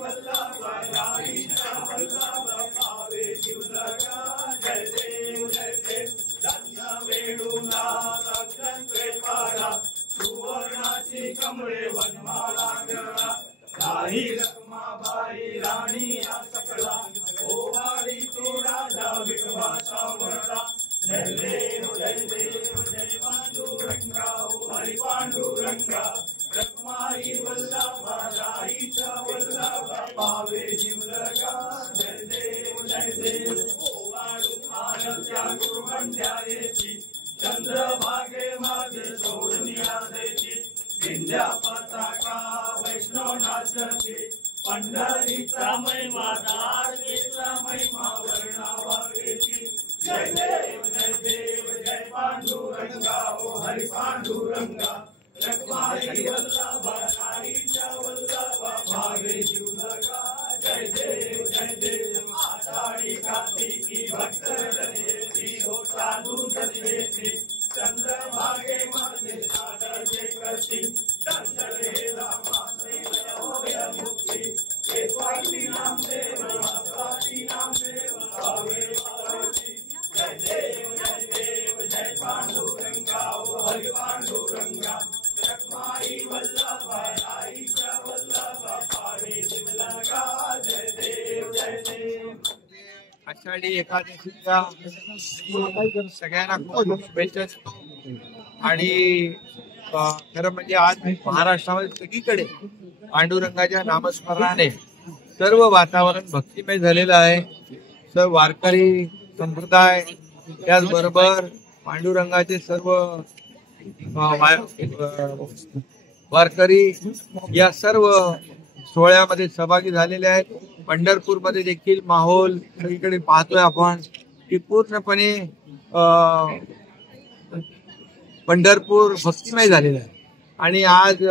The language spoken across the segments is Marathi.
वल्लभ राईचा वल्लभ पावे शिवलगा जय देव जय देव धन्य वेणुनाथ अक्षंत्रे पारा सुवर्णाची कमळे वनमाला गळा राही रखमाबाई राणी या सकला ओवाळी तो राजा विठवाचा वरदा जय देव जय पांडुरंगा हरी पांडुरंगा रखमाई वल्लभ राईचा वल्लभ पावे शिवलगा जय देव ओवाळू आनंद्या गुरुमंड्याची चंद्रभागे माझे सोडून यादेची विंध्या पताका वैष्णवनाथाची पंढरीचा महिमा दारकेचा महिमा वर्णावागेची जय देव जय पांडुरंगा हरी पांडुरंगा रखमाई वल्लभ राईच्या वल्लभ भावे शिवलगा जय देव आषाढी कार्तिकी भक्त जनेची हो साधू जनेची चंद्रभागे माझे साधे करती दर्शनेला मासे मुक्ती हे स्वामी नामदेव स्वामी नामदेव भावे पार्वती जय देव जय पांडुरंगा हरी पांडुरंगा रखमाई वल्लभ राईच्या वल्लभ पावे शिवलगा जय देव आषाढी एकादशीच्या सगळ्यांना खूप शुभेच्छा आणि खरं म्हणजे आज महाराष्ट्रामध्ये सगळीकडे पांडुरंगाच्या नामस्मरणाने सर्व वातावरण भक्तिमय झालेलं आहे. सर्व वारकरी संप्रदाय त्याचबरोबर पांडुरंगाचे सर्व वारकरी या सर्व सोहळ्यामध्ये सहभागी झालेले आहेत. पंढरपूरमध्ये देखील माहोल सगळीकडे पाहतोय आपण की पूर्णपणे पंढरपूर भक्तिमय झालेलं आहे. आणि आज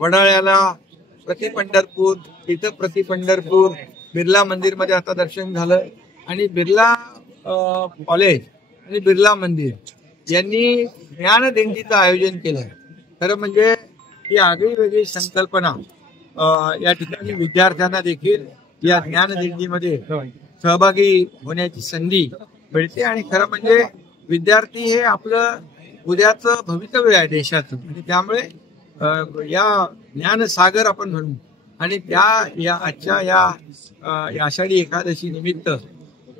वडाळ्याला प्रति पंढरपूर इथं प्रति पंढरपूर बिर्ला मंदिरमध्ये आता दर्शन झालं आणि बिर्ला कॉलेज आणि बिर्ला मंदिर यांनी ज्ञानदिंडीचं आयोजन केलं. खरं म्हणजे ही आगळी वेगळी संकल्पना या ठिकाणी विद्यार्थ्यांना देखील या ज्ञानदिंडीमध्ये सहभागी होण्याची संधी मिळते. आणि खरं म्हणजे विद्यार्थी हे आपलं उद्याचं भवितव्य आहे देशाचं आणि त्यामुळे या ज्ञानसागर आपण म्हणू आणि या आजच्या या आषाढी एकादशी निमित्त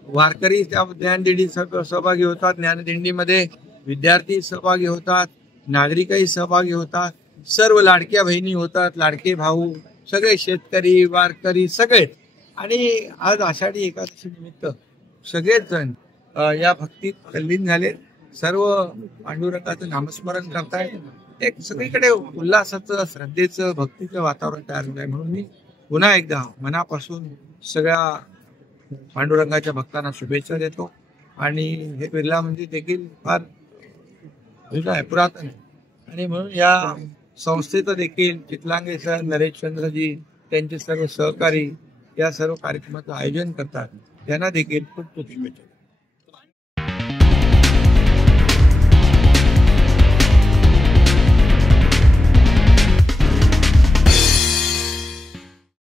वारकरी त्या ज्ञानदिंडीत सहभागी होतात. ज्ञानदिंडीमध्ये विद्यार्थी सहभागी होतात, नागरिकही सहभागी होतात, सर्व लाडक्या बहिणी होतात, लाडके भाऊ सगळे, शेतकरी वारकरी सगळे. आणि आज आषाढी एकादशी निमित्त सगळेच जण या भक्तीत तल्लीन झाले. सर्व पांडुरंगाचं नामस्मरण करतायत. एक सगळीकडे उल्हासाचं श्रद्धेचं भक्तीचं वातावरण तयार झालं आहे. म्हणून मी पुन्हा एकदा मनापासून सगळ्या पांडुरंगाच्या भक्तांना शुभेच्छा देतो. आणि हे बिर्ला मंदिर देखील फार जुनं आहे, पुरातन आहे. आणि म्हणून या संस्थेचं देखील चितलांगे सर, नरेशचंद्रजी त्यांचे सर्व सहकारी या सर्व कार्यक्रमाचं आयोजन करतात. त्यांना देखील खूप खूप शुभेच्छा.